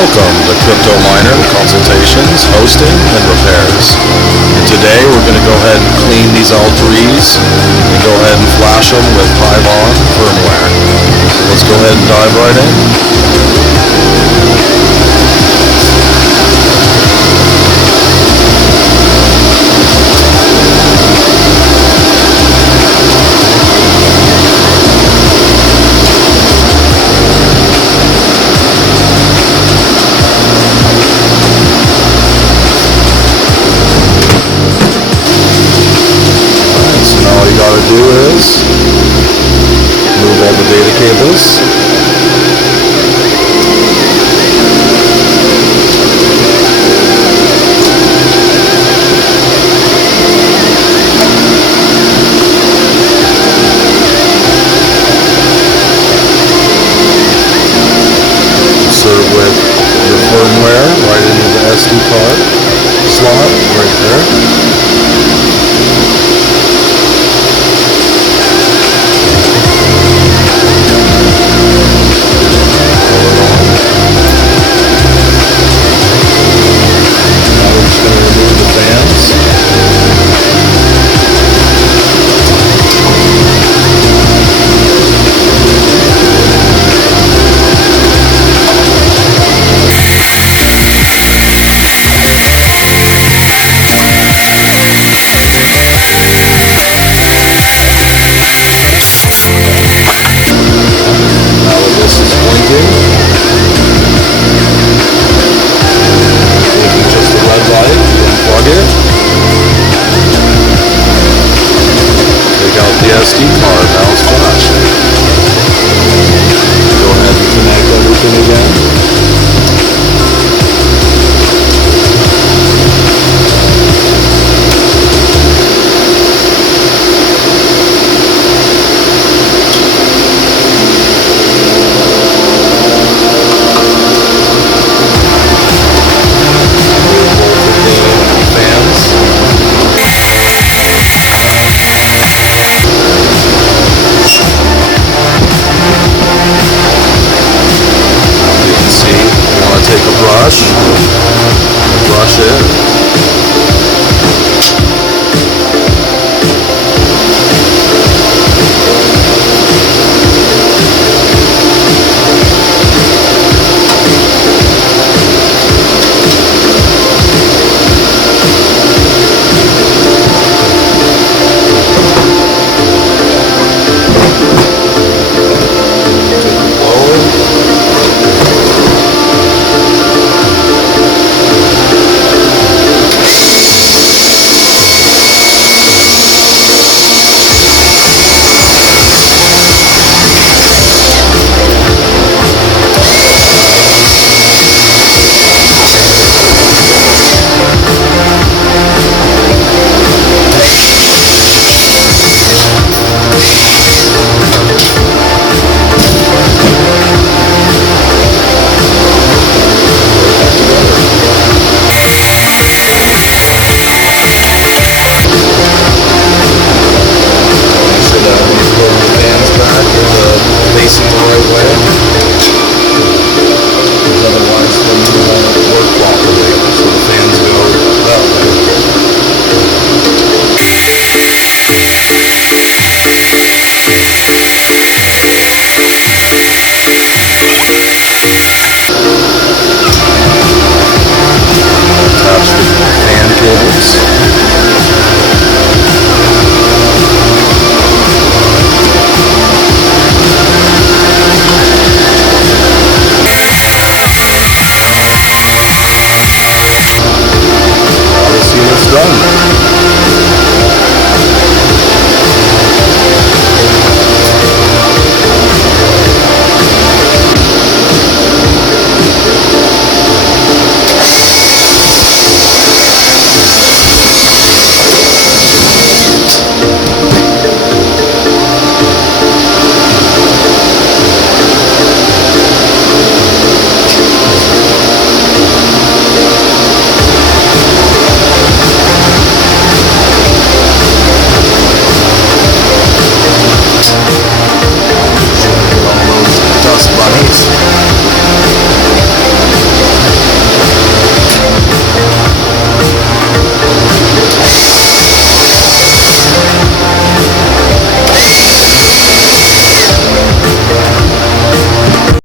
Welcome to Crypto Miner Consultations, Hosting, and Repairs. And today we're going to go ahead and clean these L3s and go ahead and flash them with Python firmware. So let's go ahead and dive right in. All you gotta do is move all the data cables. Insert with your firmware right into the SD card slot right there. SD card, now it's flashing. Go ahead and connect everything again. Take a brush